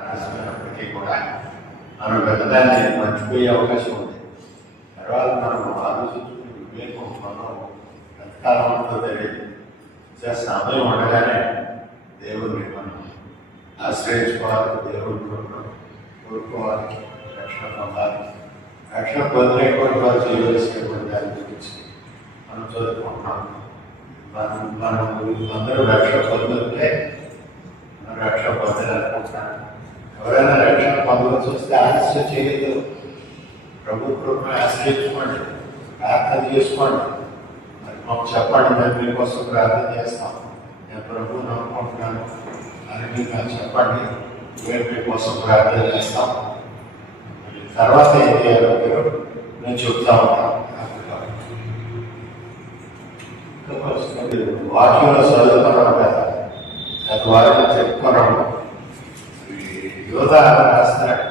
ఆలస్యమైనప్పటికీ కూడా మనం వెళ్ళడాన్ని మర్చిపోయే అవకాశం ఉంది. తర్వాత మనం ఆలోచించుకునే వివేకం మనం ఎంతకాలం ఉంటుందో తెలియదు. సమయం ఉండగానే దేవుడిని మనం ఆశ్రయించుకోవాలి, దేవుడి కోరుకోవాలి, రక్షణ పొందాలి. రక్షణ పొందలేకుండా వారు చేయవలసినటువంటి దాని గురించి మనం చదువుకుంటున్నాం. మనం అందరూ రక్షణ పొందుతుంటే మనం రక్షణ పొందాలనుకుంటున్నాను. ఎవరైనా రక్షణ పొందవలసి వస్తే ఆలస్యం చేయలేదు. ప్రభు కృపను ఆశ్రయించుకోండి, ప్రార్థన చేసుకోండి. మరి మాకు చెప్పండి, మేము మీకోసం ప్రార్థన చేస్తాం. నేను ప్రభువు నమ్ముకుంటున్నాను అని మీకు నాకు చెప్పండి, మేము మీకోసం ప్రార్థన చేస్తాం. తర్వాత ఏం చేయాలో మీరు నేను చెప్తా ఉంటాను. వాక్యంలో చదువుకున్నాం కదా, ద్వారా చెప్పుకున్నాము. యోధ రాస్తాడు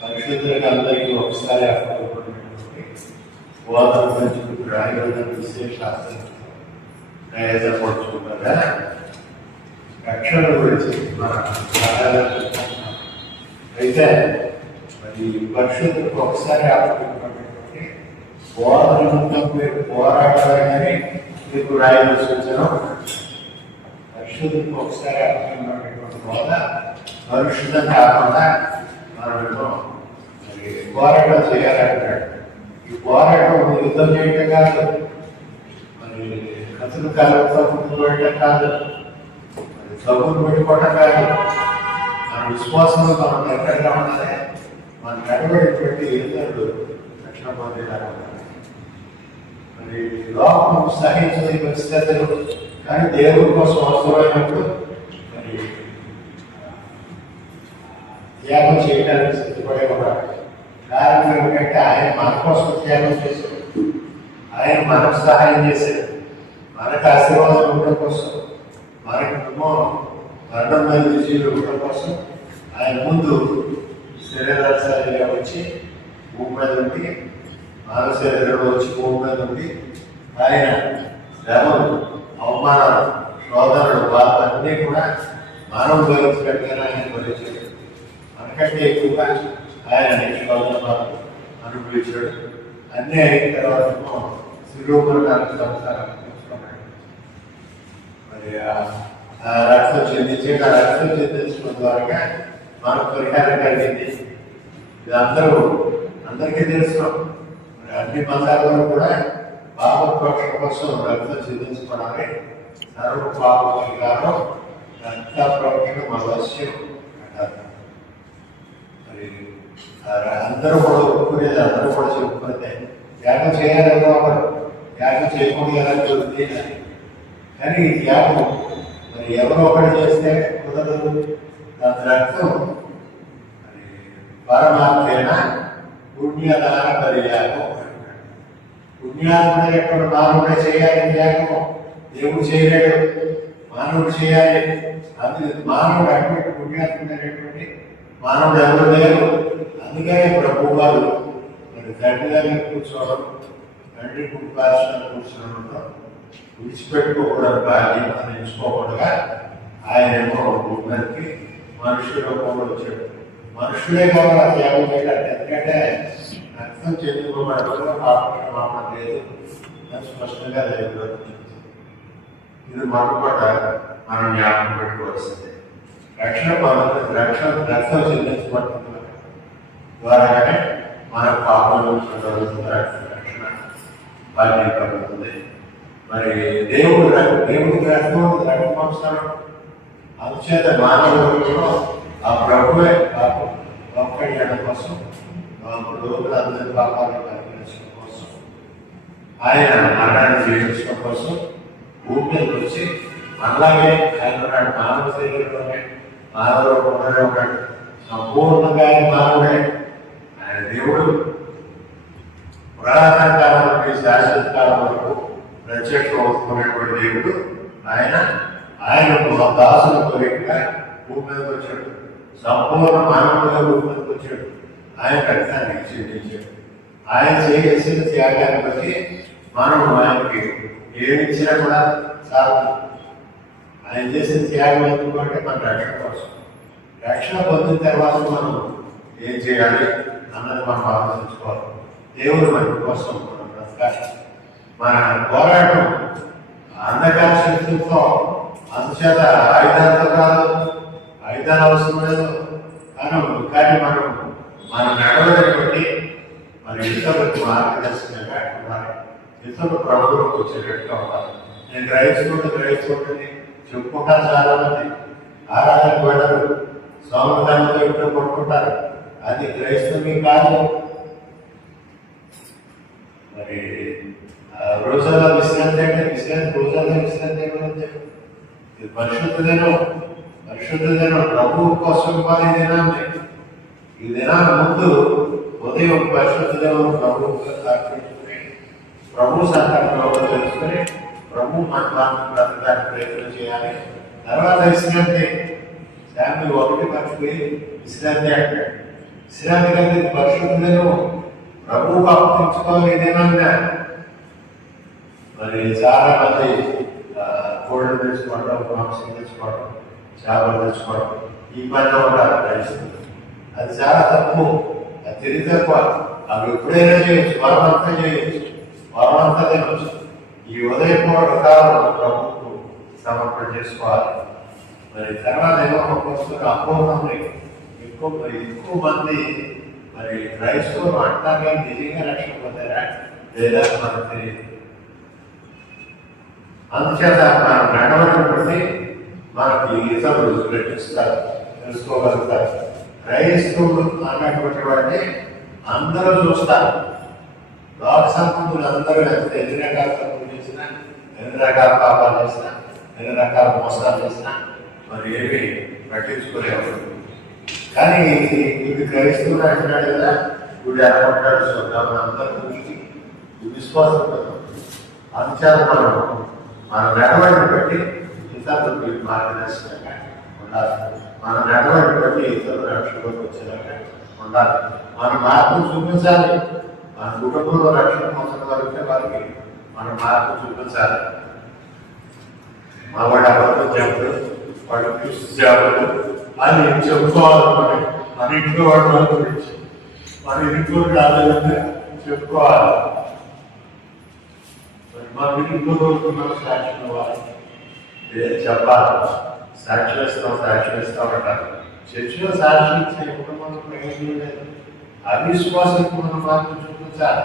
పరిశుద్ధులకి అందరికీ ఒకసారి అప్పటికి బోధన గురించి రాయగలిగిన విశేషాస్త్రం ప్రయోజనపడుచుకుంటారా రక్షణ గురించి మనం అయితే మరి పరిశుద్ధులకు ఒకసారి అప్పటికి బోధన మీరు పోరాడాలని మీకు రాయలు సూచన. పరిశుద్ధులకు ఒకసారి అప్పటికి బోధ పరిశుద్ధం కాకుండా మనము మరి పోరాటం చేయాలంటాడు. ఈ పోరాటం యుద్ధం చేయటం కాదు, మరి కథలు కాలంతో ముందు పెట్టడం కాదు, మరి చదువులు పెట్టుకోవటం కాదు. మన విశ్వాసంలో మనం దగ్గరగా ఉండాలి. మన నడబడినటువంటి ఇతరులు రక్షణ పొందేలాగా ఉండాలి. మరి లోకం సహించని పరిస్థితులు కానీ దేవుడి కోసం అవసరమైనప్పుడు మరి త్యాగం చేయడానికి సిద్ధపడే ఉన్నాడు. కారణం ఏమిటంటే ఆయన మన కోసం త్యాగం చేశాడు. ఆయన మనకు సహాయం చేశాడు. మనకు ఆశీర్వాదం ఉండడం కోసం, మన కుటుంబం మరణం మీద విజయులు ఉండడం కోసం ఆయన ముందు శరీరాశాలిగా వచ్చి భూమి మీద ఉండి, మానవ శరీరంలో వచ్చి భూమి మీద ఉండి ఆయన శ్రమలు, అవమానాలు, శోధనలు, బాధలన్నీ కూడా మానవ భరించగలిగిన ఆయన భరించాడు. మనకంటే ఎక్కువగా ఆయన శోధన అనుభవించాడు. అన్నీ అయిన తర్వాత శిరోగులు 4 సంవత్సరాలు చూసుకున్నాడు. మరి ఆ రక్తం చెందించి ఆ రక్తం చెందించడం ద్వారా మనకు పరిహారం కలిగింది. ఇది అందరికీ తెలుసు. మరి అన్ని బంధాలలో కూడా పాప ప్రోక్షణ కోసం రక్తం చెందించుకోవడానికి సర్వ పాప పరిహారం రక్త ప్రోక్షణం అవశ్యం అంటారు. మరి అందరూ కూడా ఒప్పుకునేది, అందరూ కూడా చెప్పుకునేది. త్యాగం చేయాలని ఒకరు, త్యాగం చేయకూడదు ఎలా జరుగుతుంది కానీ ఈ త్యాగం మరి ఎవరో ఒకటి చేస్తే కుదరదు. దాని రక్తం మరి పరమాత్మైన పుణ్యదాన పర్యాగం. పుణ్యాత్మ ఎక్కడ మానవుడే చేయాలి త్యాగం, దేవుడు చేయలేడు, మానవుడు చేయాలి. అందుకే మానవుడు అటువంటి పుణ్యాత్మైనటువంటి మానవుడు ఎవరు లేరు. అందుకనే ప్రభు వారు మరి తండ్రి దగ్గర కూర్చోవడం, తండ్రి కుటుంబాలను కూర్చోవడంతో విడిచిపెట్టుకోకూడదు, భాగ్యం అని ఎంచుకోకూడగా ఆయనేమో భూమికి మనుషుల రూపంలో వచ్చాడు. మనుషులే కావాలి త్యాగం చేయడానికి. ఎందుకంటే రక్తం చెందుకోవడంలో పాపం లేదు అని స్పష్టంగా లేదు. ఇది మొదట మనం జ్ఞాపకం పెట్టుకోవాల్సిందే. రక్తం చెల్లించబడుతుంది ద్వారానే మన పాపంలో రక్షణ బాధ్యత కలుగుతుంది. మరి దేవుడికి రక్తమాంసాలు అందుచేత మానవులలో ఆ ప్రభువే పాపం ఒక్కడి కోసం లోకులందరి పాపాలను పరిగణించడం కోసం ఆయన మరణాన్ని జీవించడం కోసం భూమికి వచ్చి అలాగే ఆయన ఉన్నాడు. మానవ శరీరంలోనే మానవ రూపంలోనే ఉన్నాడు. సంపూర్ణంగా ఆయన మానవుడే. ఆయన దేవుడు పురాతన కాలం నుండి శాశ్వత కాలం వరకు ప్రత్యక్షం అవుతున్నటువంటి దేవుడు. ఆయన దాసుల కోరికగా భూమి మీదకి వచ్చాడు. సంపూర్ణ మానవుడిగా భూమి మీదకి వచ్చాడు. ఆయన రక్తాన్ని చెల్లించాడు. ఆయన చేసిన త్యాగాన్ని బట్టి మనం ఆయనకి ఏమిచ్చినా కూడా చాలు. ఆయన చేసిన త్యాగం ఎందుకంటే మన రక్షణ కోసం. రక్షణ పొందిన తర్వాత మనం ఏం చేయాలి అన్నది మనం ఆలోచించుకోవాలి. దేవుడు మన కోసం మనం బ్రతకాలి. మన పోరాటం అంధకార శక్తులతో, అందుచేత ఆయుధాలతో కాదు, ఆయుధాలు అవసరం లేదు. కానీ మనం మన నడవడిని బట్టి మన ఇతరులకు మార్గదర్శకంగా ఉండాలి. ఇతరులు ప్రభుత్వం వచ్చేటట్టుగా ఉండాలి. నేను గ్రహిస్తుంటే చెప్పుకుంటాను. చాలా మంది ఆరాధన పడరు, సౌందర్యంతో ఇంట్లో కొట్టుకుంటారు. అది క్రైస్తవం కాదు. మరి రోజుల్లో విశ్రాంతి అంటే రోజుల్లో విశ్రాంతి ఏమంటే ఇది పరిశుద్ధ దినం ప్రభు కోసం ఈ దినాన్ని. ఈ దినాన్ని ముందు ఉదయం పరిశుద్ధ దినం ప్రభు అర్పించుకుని ప్రభు సంకల్పంలో తెలుసుకుని ప్రభు మనకు బ్రతకడానికి ప్రయత్నం చేయాలి. తర్వాత విశ్రాంతి. ఫ్యామిలీ ఒకటి మర్చిపోయి విశ్రాంతి అంటాడు. విశ్రాంతి కలిగి పరిశుద్ధులను ప్రభువుకు అప్పగించుకోవాలి. ఏదైనా మరి చాలా మంది కోళ్ళు తెచ్చుకోవడం, మాంసం తెచ్చుకోవడం, చేపలు తెచ్చుకోవడం, ఈ పనిలో ఉండాలి ప్రయత్నిస్తుంది. అది చాలా తప్పు. అది తెలివి తక్కువ. అవి ఎప్పుడైనా చేయొచ్చు, వరమంతా చేయొచ్చు, వరమంతా తినవచ్చు. ఈ ఉదయపూర్వక కాలం ప్రభుత్వం సమర్పణ చేసుకోవాలి. మరి తర్వాత ఏమో అపోహంలో ఎక్కువ మంది మరి క్రైస్తవులు అంటాగా నిజంగా రక్షణ పొందారా లేదా మనకు తెలియదు. అందుచేత మన నడవడిని బట్టి మనకి ఇతరులు గ్రహిస్తారు, తెలుసుకోగలుగుతారు. క్రైస్తవులు అన్నటువంటి వాడిని అందరూ చూస్తారు. లోక సంపన్నులు అందరూ ఎన్ని రకాల తప్పులు చేసినా, ఎన్ని రకాల పాపాలు చేసినా, ఎన్ని రకాల మోసాలు చేసినా మరి ఏమి పట్టించుకోలేవు. కానీ ఇది క్రైస్తవుడు అంటున్నాడు కదా, గుడి అనుకుంటాడు చూద్దాం అందరూ గుడికి విశ్వాసం కదా. అంశాలు మన నడవడిని బట్టి ఇతరులకు మార్గదర్శకంగా ఉండాలి. మన నడవడిని బట్టి ఇతరులు రక్షణలోకి వచ్చేలాగా ఉండాలి. మన మార్గం చూపించాలి. మన కుటుంబంలో రక్షణ పొందిన వారికి మన మార్గం చూపించాలి. మా వాడు అబద్ధం చెప్పడు, వాడు చూసేవాడు అని చెప్పుకోవాలి. మన ఇంట్లో వాడు వాళ్ళ గురించి మన ఇంట్లో రాలేదంటే చెప్పుకోవాలి. మన ఇంట్లో కోరుకున్నాం సాక్షులు ఇవ్వాలి, చెప్పాలి. సాక్షులు ఇస్తాం అంటారు. చర్చిలో సాక్షి ఇచ్చే కుటుంబంలో ప్రయోజనం లేదు. అవిశ్వాసం మనం మార్గం చూపించాలి.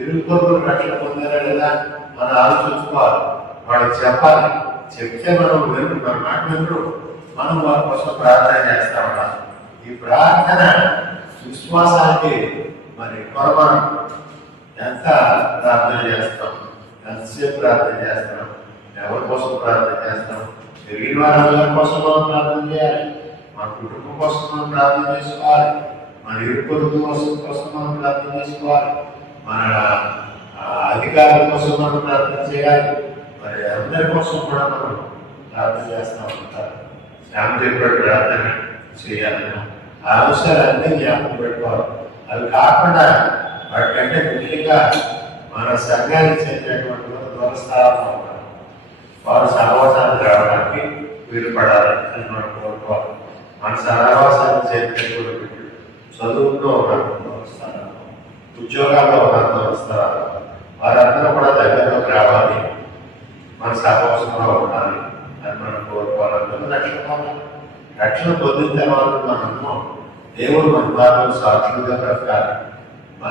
ఇరుగు రక్షణ పొందారా లేదా మనం ఆలోచించుకోవాలి. వాళ్ళకి చెప్పాలి. చెప్తే మనం మన మాట వినరు. మనం వారి కోసం ప్రార్థన చేస్తా ఉండాలి. ఈ ప్రార్థన విశ్వాసానికి మరి కొరమానం. ఎంత ప్రార్థన చేస్తాం, ఎంతసేపు ప్రార్థన చేస్తాం, ఎవరి కోసం ప్రార్థన చేస్తాం, తెలియని వారందరి కోసం మనం ప్రార్థన చేయాలి. మన కుటుంబం కోసం మనం ప్రార్థన చేసుకోవాలి. మన ఇరుగు కోసం మనం ప్రార్థన చేసుకోవాలి. మన అధికారుల కోసం మనం ప్రార్థన చేయాలి. మరి అందరి కోసం కూడా మనం ప్రార్థన చేస్తూ ఉంటారు. శ్యామ చెప్పాడు ప్రార్థన చేయాలి. ఆ అంశాలన్నీ జ్ఞాపకం పెట్టుకోవాలి. అవి కాకుండా వాటికంటే ముఖ్యంగా మన సంఘానికి చెందినటువంటి దూరస్థానంలో ఉన్నారు. వారు సహవాసానికి రావడానికి వీలుపడాలి అని మనం కోరుకోవాలి. మన సహవాసానికి చెందినటువంటి చదువుల్లో ఉన్న దూరస్థానాలు, ఉద్యోగాల్లో ఉన్న దూరస్థానాలు, వారందరూ కూడా దగ్గరలోకి రావాలి, మన సహవాసంలో ఉండాలి అని మనం కోరుకోవాలి. రక్షణ పొందిన తర్వాత మనము దేవుడు మన భాగం సాక్షులుగా బ్రతకాలి.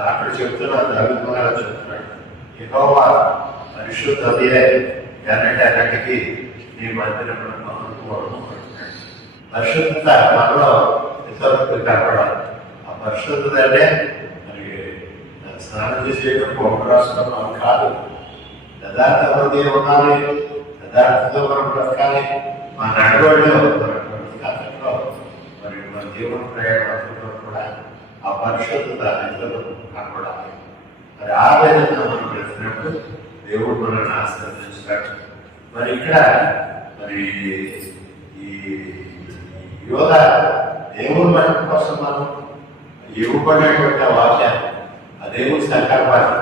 అక్కడ చెప్తున్నాడు, రవికుమార్ చెప్తున్నాడు, యెహోవా పరిశుద్ధతే ఎన్నటికి నీ మందిరం అనుకోవడం. పరిశుద్ధత మనలో ఇతరులకు కనపడాలి. ఆ పరిశుద్ధత అంటే మరి స్నానం చేసేయడం, పౌడర్ రాసుకోవడం కాదు. యథార్థ హృదయం ఉండాలి. యథార్థతో మనం బ్రతకాలి. మన నడవడిలో బ్రతకటంలో మరి మన జీవన ప్రయాణంలో కూడా ఆ పరిశుద్ధత ఇతరులకు కనపడాలి. మరి ఆ విధంగా మనం బ్రతికినప్పుడు దేవుడు మనల్ని ఆశీర్వదించుతాడు. మరి ఇక్కడ మరి ఈ యోధ దేవుడు మన కోసం మనం ఇవ్వబడేటువంటి వాక్యాన్ని, ఆ దేవుడి సంకల్పాన్ని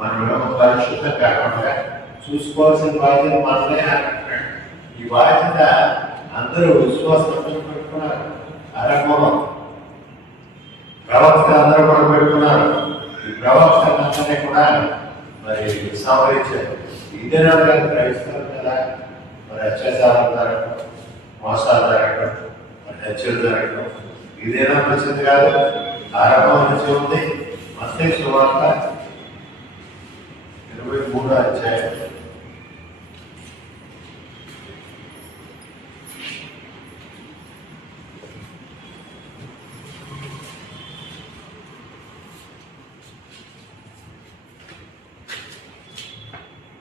మనం పరిశుద్ధం కాకుండా చూసుకోవాల్సిన బాధ్యత మనమే అంటున్నాడు. ఈ బాధ్యత అందరూ విశ్వాసం పెట్టుకున్నారు. ఆ అరకులో ప్రవక్త అందరూ కూడా పెట్టుకున్నారు. ఈ ప్రవక్తలందరినీ కూడా మరి సంహరించారు. ఇదేనా క్రైస్తవులు కదా మరి అత్యాచారం జరగడం, మోసాలు జరగడం, మరి హత్యలు జరగడం ఇదేనా మంచిది కాదు. ఆరంభం నుంచి ఉంది. మత్తయి సువార్త 23వ అధ్యాయం.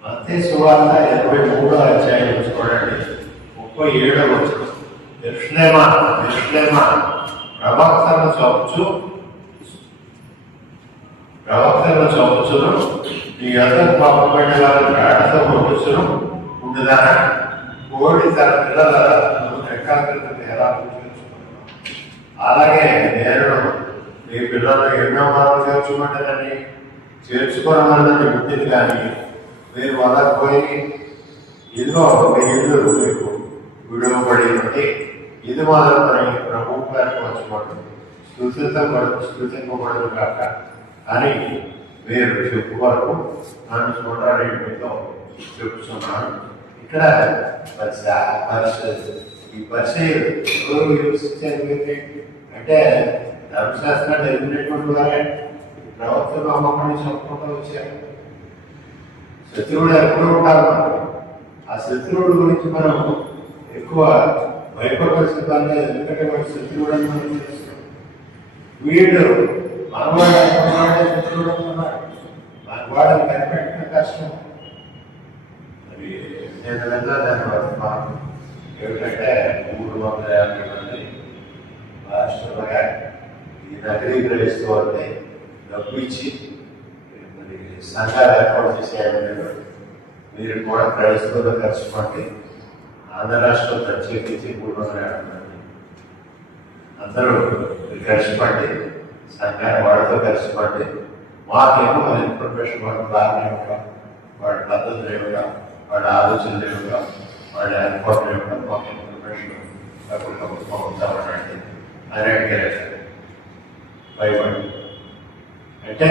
మత్తయి సువార్త 23వ అధ్యాయం చూడండి. 37వ వచనం. యెరూషలేమా యెరూషలేమా ప్రవక్తలను చంపుచును నీ యొద్దకు పంపబడిన వారి ప్రాణంతో పంపుచును ఉండదానా. కోడి తన పిల్లల రెక్కల క్రింద ఎలా చేర్చుకున్నాను, అలాగే నేను మీ పిల్లలు ఎన్నో మనం చేర్చుకుంటుందని చేర్చుకోవడం పుట్టింది. కానీ మీరు వాళ్ళకి పోయి ఇదిగో మీ ఇల్లు మీకు విడువబడి ఉంది, ఇది మొదలుకొని ప్రభు గారికి వచ్చుకోండి, స్థుతింపబడదు కాక అని మీరు చెప్పుకోవడం నన్ను చూడాలి మీతో చెప్తున్నాను. ఇక్కడ ఈ పరిచయం ఎవరు విమర్శించారు అంటే ధర్మశాస్త్రాన్ని ఎదిగినటువంటి వారే ప్రవక్తలు అమ్మకాన్ని చెప్పుకుంటూ వచ్చారు. శత్రువుడు ఎప్పుడు ఉంటారు. ఆ శత్రువుడు గురించి మనం ఎక్కువ భయపడాల్సిన పని లేదు. ఎందుకంటే వాడు శత్రువుడు అని మనం చేస్తాం. వీడు మనవాడే శత్రువుడు అనుకున్నాడు. మనవాడిని కనిపెట్టడం కష్టం. అది నేను దాన్ని వర్తమానం ఏమిటంటే 350 మంది రాష్ట్రంగా ఈ నగరీ గ్రహిస్తూ డబ్బు ఇచ్చి మరి సంఘాలు ఏర్పాటు చేసేయాలని మీరు కూడా క్రైస్తవులు కలుసుకోండి. ఆంధ్ర రాష్ట్రం ప్రత్యేకించి 350 మంది అందరూ కలిసిపండి, సంఘాన్ని వాడితో కలిసిపండి. మాకేమో ఇన్ఫర్మేషన్ వాడు బాగానే ఉంటాం, వాడి పద్ధతులు ఏమిటా, వాడి ఆలోచనలు ఏమిటా, వాడి ఏర్పాట్లు ఏమిటా, మాకు ఇన్ఫర్మేషన్ ఎప్పటికప్పుడు పంపుతామనండి అని అడిగారు. భయపడి అంటే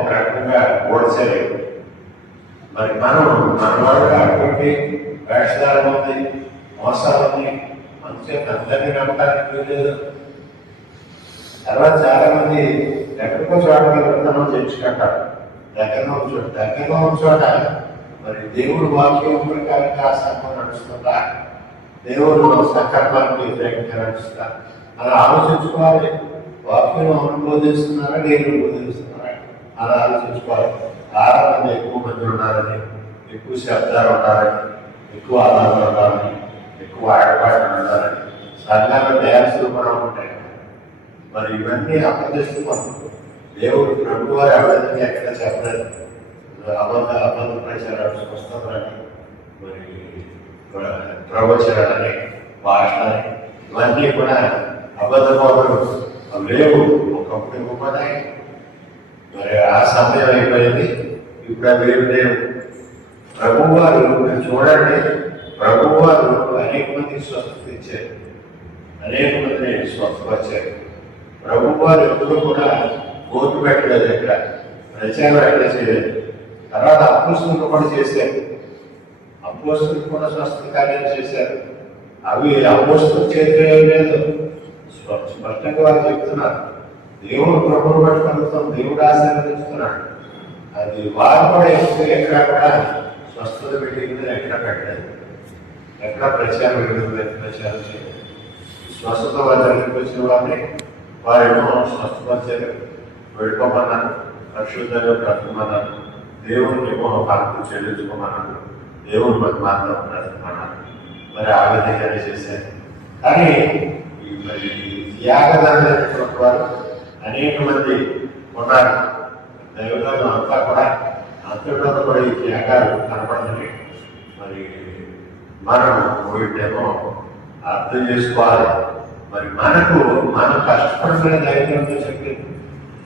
ఒక రకంగా ఓడిసేది. మరి మనవాడు అటువంటి వేషధారం ఉంది, మోసాలు ఉంది, అందుచేత అందరినీ నమ్మకానికి వీలేదు. తర్వాత చాలా మంది ఎక్కడికో చోట వెళ్తున్నామో తెచ్చుకుంటారు. దగ్గరలో ఉన్న చోట మరి దేవుడు వాక్యం ప్రకారంగా ఆ సంఘం నడుస్తుందా, దేవుడు సంకల్పానికి వ్యతిరేకంగా నడుస్తుందా అలా ఆలోచించుకోవాలి. వాక్యం అవును బోధిస్తున్నారా, దేవుడు బోధిస్తున్నారా అలా ఆలోచించుకోవాలి. ఆరాధన ఎక్కువ మంది ఉండాలని, ఎక్కువ శబ్దాలు ఉండాలని, ఎక్కువ ఆరాధన ఉండాలని, ఎక్కువ ఆడపాటలు ఉండాలని, సంఘాలు డ్యాన్సులు కూడా ఉంటాయి. మరి ఇవన్నీ అపదృష్టం. దేవుడు ప్రభు వారి అభివృద్ధిని ఎక్కడ చెప్పలేదు. అబద్ధ ప్రచారాలు వస్తున్నారని, మరి ప్రవచనాలని, భాషలని ఇవన్నీ కూడా అబద్ధ బోధలు లేవు. ఒకప్పుడు ఇవ్వబడ్డాయి, మరి ఆ సమయం అయిపోయింది. ఇప్పుడు అవి లేవు. ప్రభువారు మీరు చూడండి, ప్రభువారు అనేక మందికి స్వస్థత ఇచ్చారు, అనేక మందిని స్వస్థపరిచారు. ప్రభువారు ఎప్పుడు కూడా ఓటు పెట్టలేదు, ఎక్కడ ప్రచారం ఎక్కడ చేయలేదు. తర్వాత అపోస్తులు కూడా చేశారు, అపోస్తులు కూడా స్వస్థత కార్యాలు చేశారు. అవి అపోస్తులు చేతిలో లేదు, స్పష్టంగా వారు చెప్తున్నారు. దేవుడు ప్రభువును బట్టి కలుగుతాం, దేవుడు ఆశీర్వదిస్తున్నాడు. అది వారు కూడా ఎక్కడ కూడా స్వస్థత పెట్టిందని ఎక్కడ పెట్టలేదు, ఎక్కడ ప్రచారం ప్రచారం చేయలేదు. స్వస్థత వారి దగ్గరికి వచ్చిన వారిని వారేమో స్వస్థపరిచారు, పెట్టుకోమన్నారు, పరిశుద్ధంగా బ్రతకమన్నారు, దేవుడికి ఏమో హక్కు చెల్లించుకోమన్నారు, దేవుని మాత్రం బ్రతకమన్నారు. మరి ఆ విధంగానే చేశారు. కానీ మరి త్యాగదారులైనటువంటి వారు అనేక మంది ఉన్నారు. దైవజనులు అంతా కూడా అంతటా కూడా ఈ త్యాగాలు కనపడుతున్నాయి. మరి మనం వీటేమో అర్థం చేసుకోవాలి. మరి మనం కష్టపడిన దైవంతో చెప్పింది.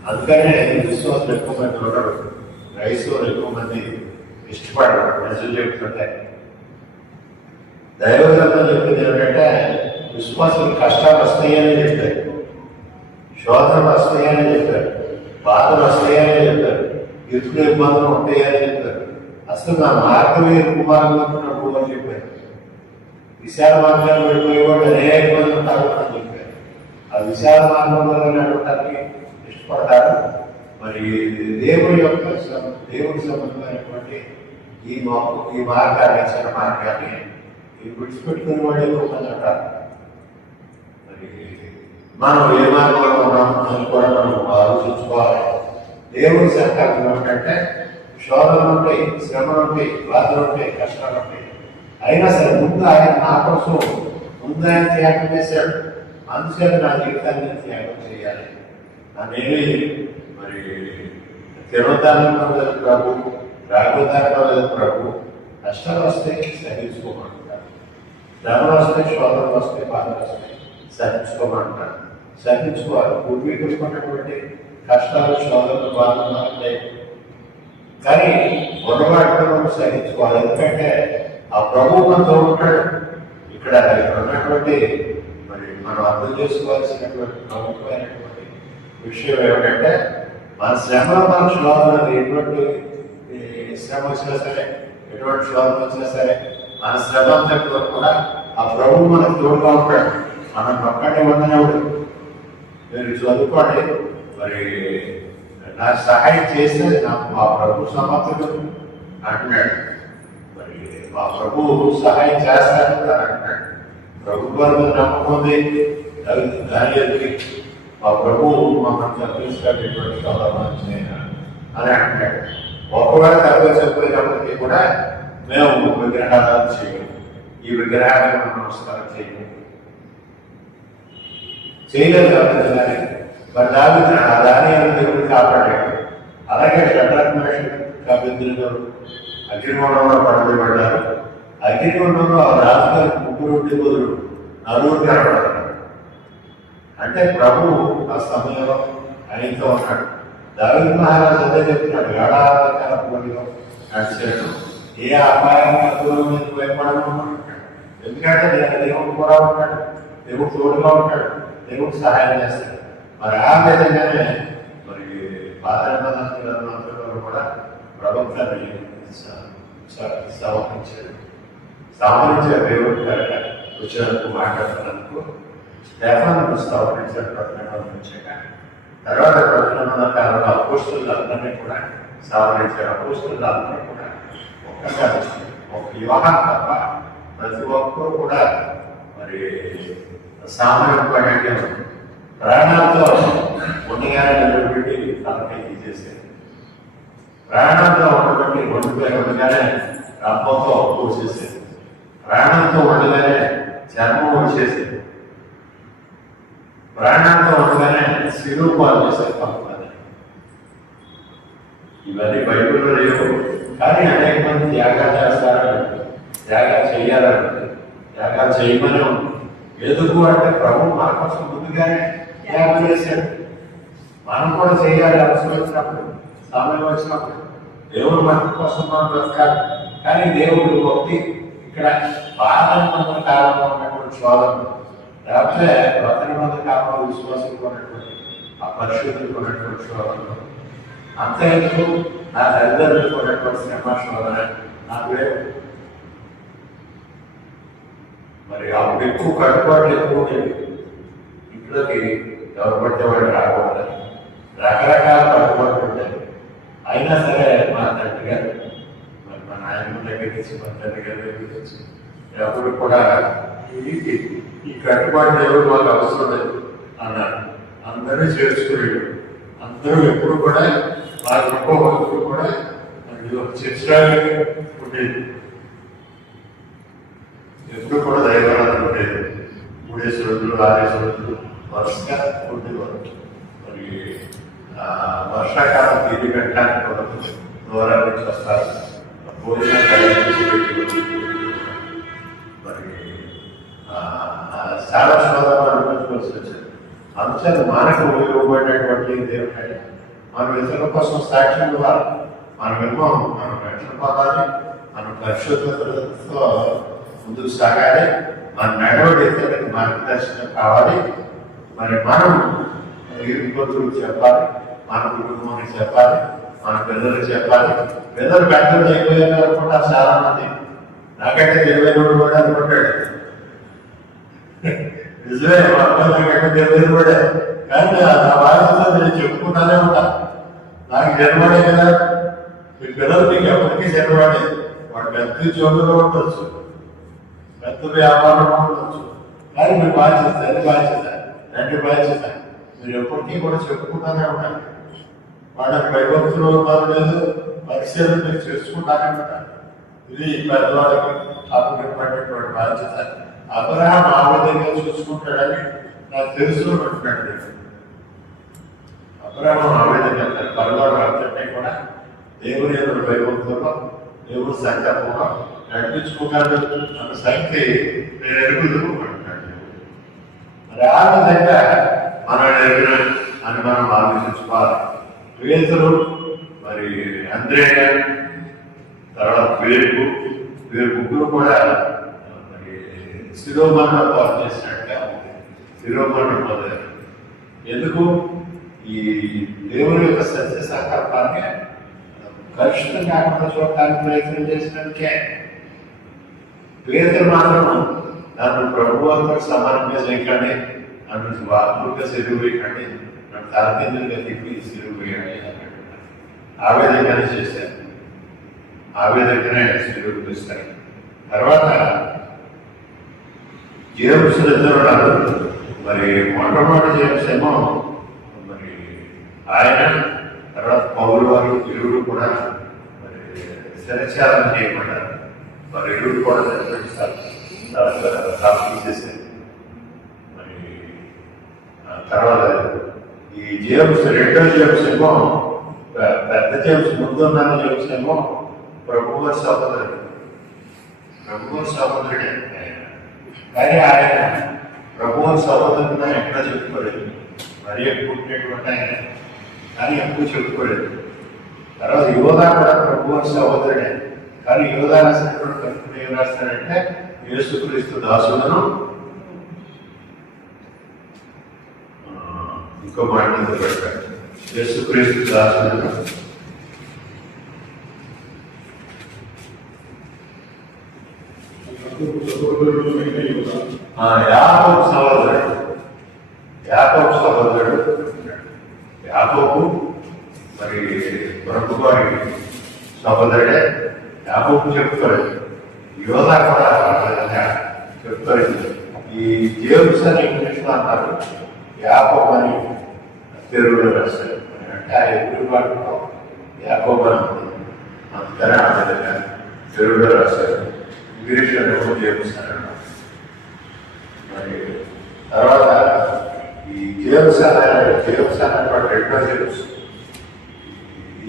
అందుకనే విశ్వాసులు ఎక్కువ మంది ఉండరు, క్రైస్తవులు ఎక్కువ మంది ఇష్టపడరు. మెసేజ్ చెప్తుంటే దైవజనులు చెప్పింది ఏంటంటే విశ్వాసులు కష్టాలు వస్తాయని చెప్పారు, శోధనలు వస్తాయని చెప్పారు, బాధలు వస్తాయని చెప్పారు, ఎప్పుడు ఇబ్బందులు ఉంటాయని చెప్పారు. అసలు నా మార్గమే కుమారంగా ప్రభు అని చెప్పారు. విశాల మార్గాన్ని వెళ్ళిపోయేవాడు అనేక ఇబ్బందులు ఉంటారు అని చెప్పారు. ఆ విశాల మార్గంలో నడవటానికి ఇష్టపడతారు. మరి దేవుడి సంబంధమైనటువంటి ఈ మార్గాన్ని ఇచ్చిన మార్గాన్ని విడిచిపెట్టుకునే వాడు ఎక్కువ మంది అంటారు. మరి మనం ఏ మార్గంలో ఉన్నాము అని కూడా మనం ఆలోచించుకోవాలి. దేవుడి సంకల్పం ఏమిటంటే శోధనలు ఉంటాయి, శ్రమలు ఉంటాయి, బాధలు ఉంటాయి, కష్టాలు ఉంటాయి. అయినా సరే ముందు ఆయన నా కోసం ముందు ఆయన త్యాగం చేశాడు. అందుచేత నా జీవితాన్ని త్యాగం చేయాలి. నన్నేమి మరి తినోదానంలో లేదు ప్రభు, రాగోదానంలో లేదు ప్రభు. కష్టాలు వస్తే సహించుకోమంటారు, శ్రమలు వస్తే, శోధనలు వస్తే, బాధలు వస్తే సహించుకోమంటారు. సహించుకోవాలి. పూర్వీకులుకున్నటువంటి కష్టాలు, శోధనలు, బాధలు అంటే కానీ పొరపాటును సహించుకోవాలి. ఎందుకంటే ఆ ప్రభువు మనతో ఉంటాడు. ఇక్కడ ఉన్నటువంటి మరి మనం అర్థం చేసుకోవాల్సినటువంటి ప్రముఖమైనటువంటి విషయం ఏమిటంటే మన శ్రమలో మన శోధనలు ఎటువంటి శ్రమ వచ్చినా సరే, ఎటువంటి శోధన వచ్చినా సరే, మన శ్రమ అంతా కూడా ఆ ప్రభువు మనకు తోడుగా ఉంటాడు. మనం ఒక్కడే ఉండనివాడు. మీరు చదువుకోండి. మరి నాకు సహాయం చేస్తే నాకు మా ప్రభు సమర్థుడు అంటున్నాడు. మరి మా ప్రభు సహాయం చేస్తాను అంటున్నాడు. ప్రభు వరకు నమ్మకం ఉంది. దాని ఎదురు మా ప్రభు మమ్మల్ని చదివిస్తాడేటువంటి మంచి అని అంటున్నాడు. ఒకవేళ చదివించకపోయినప్పటికీ కూడా మేము విగ్రహాలను చేయము, ఈ విగ్రహాలను నమస్కారం చేయలేదు కానీ మరి దాని దేవుడు కాపాడాడు. అలాగే షడ్రత్న అగ్నిగుండంలో పడబడ్డారు. అగ్నిగుండంలో రాజుగారి ముగ్గురు బదులు నలుగురు కనబడతారు. అంటే ప్రభు ఆ సమయంలో ఆయనతో ఉన్నాడు. దావీదు మహారాజు అదే చెప్తున్నాడు. ఏడాదిలో నడిచాడు. ఏ అపాయాన్ని దూరం భయపడమన్నాడు. ఎందుకంటే దేవుడు కూడా ఉంటాడు, దేవుడు తోడుగా ఉంటాడు, దేవుడు సహాయం చేస్తాడు. మరి ఆ విధంగానే మరి పాత్రలో కూడా ప్రభుత్వాన్ని సవరించారు. దేవుడు కనుక వచ్చినందుకు మాట్లాడుతున్నందుకు స్టెఫాను సవరించారు. ప్రకటన తర్వాత ప్రకటన కాలంలో అపోస్తులందరినీ కూడా సవరించారు. అపోస్తులందరూ కూడా ఒక యోహాను తప్ప ప్రతి ఒక్కరు కూడా మరి సామాన్యపడే ప్రాణాలతో ఉండగానే నిలబెట్టి తనకై తీసేసారు. ప్రాణాలతో ఉన్నటువంటి ఒంటిపై ఉండగానే రప్పంతో పోసేసారు. ప్రాణంతో ఉండగానే చర్మం వచ్చేసారు. ప్రాణాలతో ఉండగానే శిలుపాలు చేశారు. తప్పని ఇవన్నీ బైబిల్లో లేవు. కానీ అనేక మంది త్యాగాలు చేస్తారంటే, త్యాగాలు చేయాలంటే, త్యాగాలు చేయమని ఉంది. ఎందుకు అంటే ప్రభు మన కోసం ముందుగానే త్యాగం చేశాడు. మనం కూడా చేయాలి. అవసరం వచ్చినప్పుడు, సమయం వచ్చినప్పుడు దేవుడు మన కోసం మనం బ్రతకాలి. కానీ దేవుడు ఒకటి ఇక్కడ పాత కాలంలో ఉన్నటువంటి శోధన, లేకపోతే వ్రతనిబంధ కాలంలో విశ్వాసులకు ఉన్నటువంటి ఆ పరిశుద్ధులకు ఉన్నటువంటి శోధనలు, అంత ఎందుకు నా తల్లిదండ్రులకు ఉన్నటువంటి శ్రమ శోధన నాకు లేదు. మరి అప్పుడు ఎక్కువ కట్టుబాట్లు ఎక్కువ ఇంట్లోకి ఎవరు పడితే వాడు రాకూడదని రకరకాల కట్టుబాట్లు ఉంటాయి. అయినా సరే మా తండ్రి గారు మరి మా నాయన దగ్గర నుంచి, మా తండ్రి గారి దగ్గర నుంచి ఎప్పుడు కూడా ఈ కట్టుబాటు ఎవరు మాకు అవసరం లేదు అన్నారు. అందరూ చేర్చుకునేడు. అందరూ ఎప్పుడు కూడా వారి గొప్ప భక్తులు కూడా చర్చడానికి ఉండేది. ఎప్పుడు కూడా దైవాలను ఉండేది. 3 రోజులు 6 రోజులు వరుసగా ఉండేవారు. మరి వర్షాకాలం తిరిగి పెట్టడానికి కూడా దూరం నుంచి వస్తారు. భోజనం మరి చాలా శోధనలు అనుభవించవలసి వచ్చింది. అంశాలు మనకు ఇవ్వబడినటువంటి దేవుడు మన ఇతరుల కోసం సాక్ష్యం ఇవ్వాలి. మనం ఏమో మనం రక్షణ పొందాలి, మనం పరిశుద్ధతతో ముందుకు సాగాలి. మన నడవడి ఇతరులకు మార్గదర్శనం కావాలి. మరి మనం ఇరుకొద్దులకు చెప్పాలి, మన కుటుంబానికి చెప్పాలి, మన పిల్లలకు చెప్పాలి. పిల్లలు పెద్దలు అయిపోయారు అనుకుంటారు చాలా మంది. నాకంటే 20 కూడా అనుకుంటాడు. నిజమే, నాకంటే 20 కూడా. కానీ నా బాధ్యత నేను చెప్పుకుంటానే ఉంటా. నాకు జన్మడే కదా, మీ పిల్లలు మీకు ఎప్పటికీ జన్మడే. వాడు పెద్ద చోటులో ఉండొచ్చు, పెద్ద వ్యాపారంలో ఉండొచ్చు, కానీ మీరు బాధ్యత, అది బాధ్యత, రెండు బాధ్యత. మీరు ఎప్పటికీ కూడా చెప్పుకుంటానే ఉంటారు. వాళ్ళకి భయభక్తులు ఉన్నారు లేదు, పరిశీలన మీరు చేసుకుంటానే ఉంటారు. ఇది పెద్దవాళ్ళకి అప్పగినటువంటి బాధ్యత. అబ్రహాం ఆ విధంగా చూసుకుంటాడని నాకు తెలుసు అంటున్నాడు. అబ్రహాం ఆ విధంగా పరలోక అంతటినీ కూడా దేవుని యొక్క భయభక్తుల్లో, దేవుని సంకల్పంలో నడిపించుకోగలరు అన్న సంఖ్య నేను ఎరుగుదు అంటున్నాడు. మరి ఆ విధంగా మనం ఎరుగున అని మనం ఆలోచించుకోవాలి. పేతురు, మరి అంద్రేయ, తర్వాత వీరు ముగ్గురు కూడా మరి శిరోమరణం పాలు చేసినట్టుగా శిరోమరణం పొందారు. ఎందుకు? ఈ దేవుని యొక్క సత్య సంకల్పాన్ని కలుషితం కాకుండా చూడటానికి ప్రయత్నం చేసినందుకే. పేతురు మాత్రం నన్ను ప్రభుత్వం సమర్పించకండి, నన్ను వాకులుగా సిరుగు వేయకండి, నన్ను తలకిందులుగా తిప్పి సిరుగు వేయండి అన్నాడు. ఆ విధంగానే చేశారు, ఆ విధంగానే సిరుగు వేస్తారు. తర్వాత జేమ్స్ ఇద్దరు. మరి మొట్టమొదటి జేమ్స్ ఏమో మరి ఆయన, తర్వాత పౌలు వారు ఇరువురు కూడా మరి శిరచారణ చేయబడ్డారు. మరి ఇరువురు కూడా తీసేసారు. మరి తర్వాత ఈ జేమ్స్, రెండో జేమ్స్ ఏమో, పెద్ద జేమ్స్ ముందున్న జేమ్స్ ఏమో ప్రభువు సహోదరుడు, ప్రభువు సహోదరుడే. కానీ ఆయన ప్రభువు సహోదరుడుగా ఎక్కడ చెప్పుకోలేదు. మరి పుట్టినటువంటి ఆయన కానీ ఎక్కువ చెప్పుకోలేదు. తర్వాత యోధా కూడా ప్రభువు సహోదరుడే. కానీ యోధా రాసినటువంటి కనుక ఏం రాస్తారంటే, యేసుక్రీస్తు దాసులను, ఇంకో మాట పెడతాడు, యేసుక్రీస్తు దాసులను యాకోబు సహోదరుడు. యాకోబు సహోదరుడు యాకోబు మరి ప్రభు గారి సహోదరుడే. యాకోబు చెప్తాడు, యోధా కూడా చెప్తాడు. ఈ జేమ్స్ అని ఇంగ్లీష్లో అంటారు, యాకోబు అని తెలుగులో రాస్తారు. అంటే ఆ ఎప్పుడు పాటలో యాకోబు అని ఉంటుంది, అందుకనే ఆ విధంగా తెలుగులో రాస్తారు. ఇంగ్లీష్లో ఏమో జేమ్స్ అని అన్నారు. మరి తర్వాత ఈ జేమ్స్ అనేటువంటి రెండో జేమ్స్,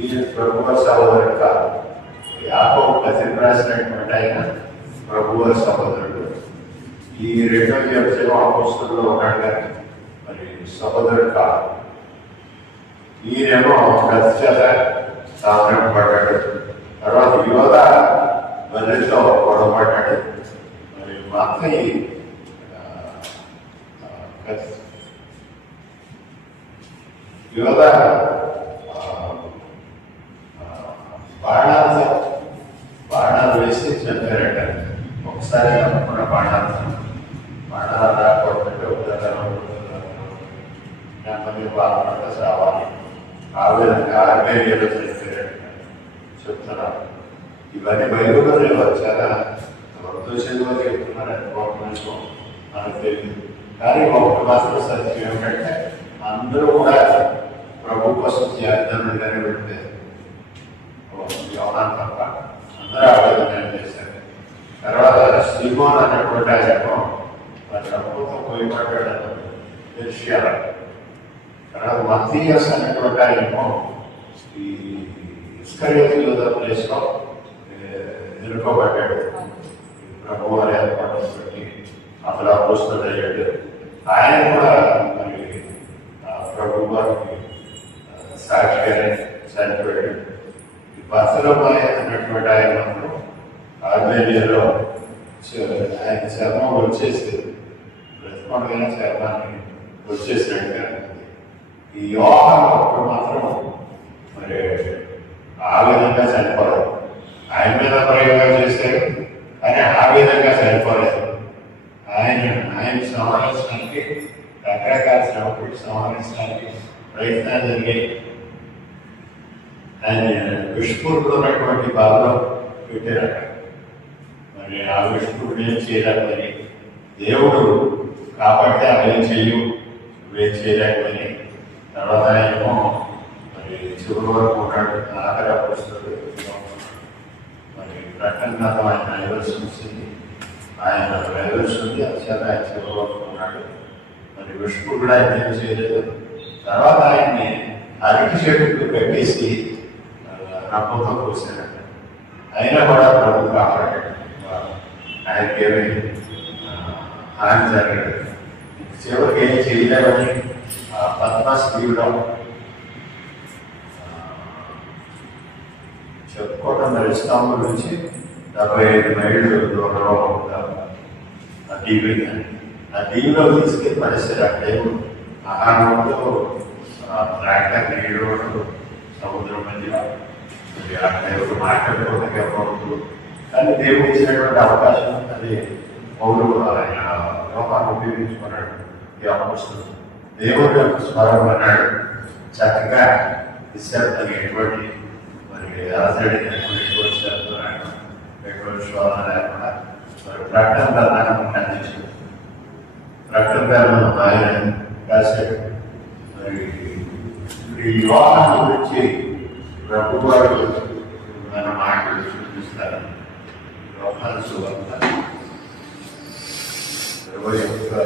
ఈ ప్రభువు సహోదరుడు కాదు. యాకోబు పత్రిక రాసినటువంటి ఆయన ప్రభువు సహోదరుడు. ఈ రెండో జేమ్స్ ఏమో అపోస్తలులో ఉన్నాడు కానీ మరి సహోదరుడు కాదు. ఈయనేమో కత్తి చేత సామరింపబడ్డాడు. తర్వాత యోధా బలితో గొడవపడ్డాడు. మరి మా అత్తయ్య యోధా బాణాలు వేసి చంపారట. ఒకసారి తప్పకుండా బాణాలు రాకపోతే ఎంతమంది బాధపడతా రావాలి. ఆ విధంగా ఆర్మేనియాలో చంపారట చెప్తున్నారు. ఇవన్నీ బైబిల్లో చాలా దోషంగా చెప్తున్నారు. ఒక నిమిషం మనకు తెలియదు. కానీ ఒకటి మాత్రం సత్యం ఏమిటంటే, అందరూ కూడా ప్రభు కోసం త్యాగదారులుగానే పెట్టారు. యోహాను తప్ప అందరూ ఆ విధంగా చేశారు. తర్వాత సీమోన్ అన్నటువంటి ఆయనేమో ప్రభుత్వం పోయిపడ్డాడు తెలిసారు. తర్వాత మత్తీయస్ అన్నటువంటి ఆయనేమో ఈ ఇస్కరియోతు యూదా ప్లేస్లో ఎదుర్కోబడ్డాడు. ప్రభు వారి ఏర్పాటు పెట్టి అసలు అపోస్తలుడు అయ్యాడు. ఆయన కూడా మరి ప్రభు వారికి సాక్షిగానే చనిపోయాడు. బర్తలోమాయ్ అన్నటువంటి ఆయన ఆర్మేనియాలో ఆయన చర్మం వచ్చేసి బ్రతికొండగా చర్మాన్ని వచ్చేసినట్టుగా ఈ యోహాను ఒక్కడు మాత్రం మరి ఆ విధంగా చనిపోలేదు. ఆయన మీద ప్రయోగాలు చేశారు కానీ ఆ విధంగా చనిపోలేదు. ఆయన సంహరించడానికి రకరకాల శ్రమపడి సంహరించడానికి ప్రయత్నాలు జరిగాయి. ఆయన విష్ణువులో ఉన్నటువంటి బాధలో పెట్టారట. మరి ఆ విష్ణువుడు ఏం చేయలేకపోయి దేవుడు కాబట్టి అవేం చెయ్యు ఇవేం చేయలేకపోయి తర్వాత ఏమో మరి చివరి వరకు ఉన్నాడు. ఆఖరి పరిస్థితులు మరి ప్రకటనతో ఆయన డైవర్స్ వచ్చింది. ఆయన డైవర్స్ ఉంది అత్యంత ఆయన చివరి వరకు ఉన్నాడు. మరి విష్ణువుడు కూడా ఆయన ఏం చేయలేదు. తర్వాత ఆయన్ని అరటి చెట్టుకు కట్టేసి నమ్మకంతో కోసాడు. అయినా కూడా ప్రభు కాపాడాడు. ఆయనకేమీ హాని జరగదు. చివరికి ఏం చేయలేమని పద్మాస్ తీయడం చెప్పుకోవడం. మరి ఇస్తాంబుల్ నుంచి 75 మైళ్ళు దూరంలో ఉంటారు ఆ టీవీలో తీసుకెళ్ళి పరిస్థితి అక్కడేమో ఆహారంలో ట్రాక్టర్ నీళ్ళు సముద్రం మధ్య అక్కడ ఎవరు మాట్లాడుకోవడానికి ఎవరు. కానీ దేవుడు ఇచ్చినటువంటి అవకాశం అది పౌరులు ఆయన లోపాన్ని ఉపయోగించుకున్నాడు. ఈ అవకాశం దేవుడు యొక్క స్వరం అన్నాడు చక్కగా ఇస్తారు. తనకి ఎటువంటి మరి అలసడినటువంటి ఎటువంటి శోధన లేకుండా మరి ప్రకటన అందించాడు. ప్రకటన ఆయన రాశాడు. మరి ఈ వివాహం గురించి ప్రభు వారు మన మాటలు చూపిస్తారు. వ్యవహార సువార్త 21.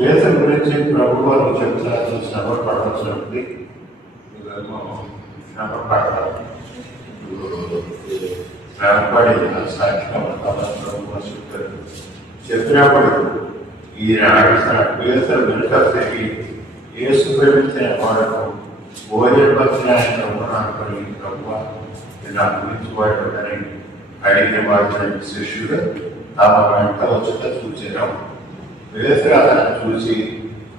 పేదల గురించి ప్రభు వారు చెప్తారు. శ్రమ పడవలసి ఉంది. శ్రమ పడతారు శ్రమపడి సాక్షిగా చెప్పినప్పుడు ఈయన పేదలు వెనుకకి యేసు ప్రేమించిన వాడకు భోజనపరిచిన ఆయన అనుకుని ప్రభు ఇలా గురించి వాడుని అడిగిన వాడిన శిష్యుడు తమ వెంట వచ్చుట చూసినాం. పేదలు అతను చూసి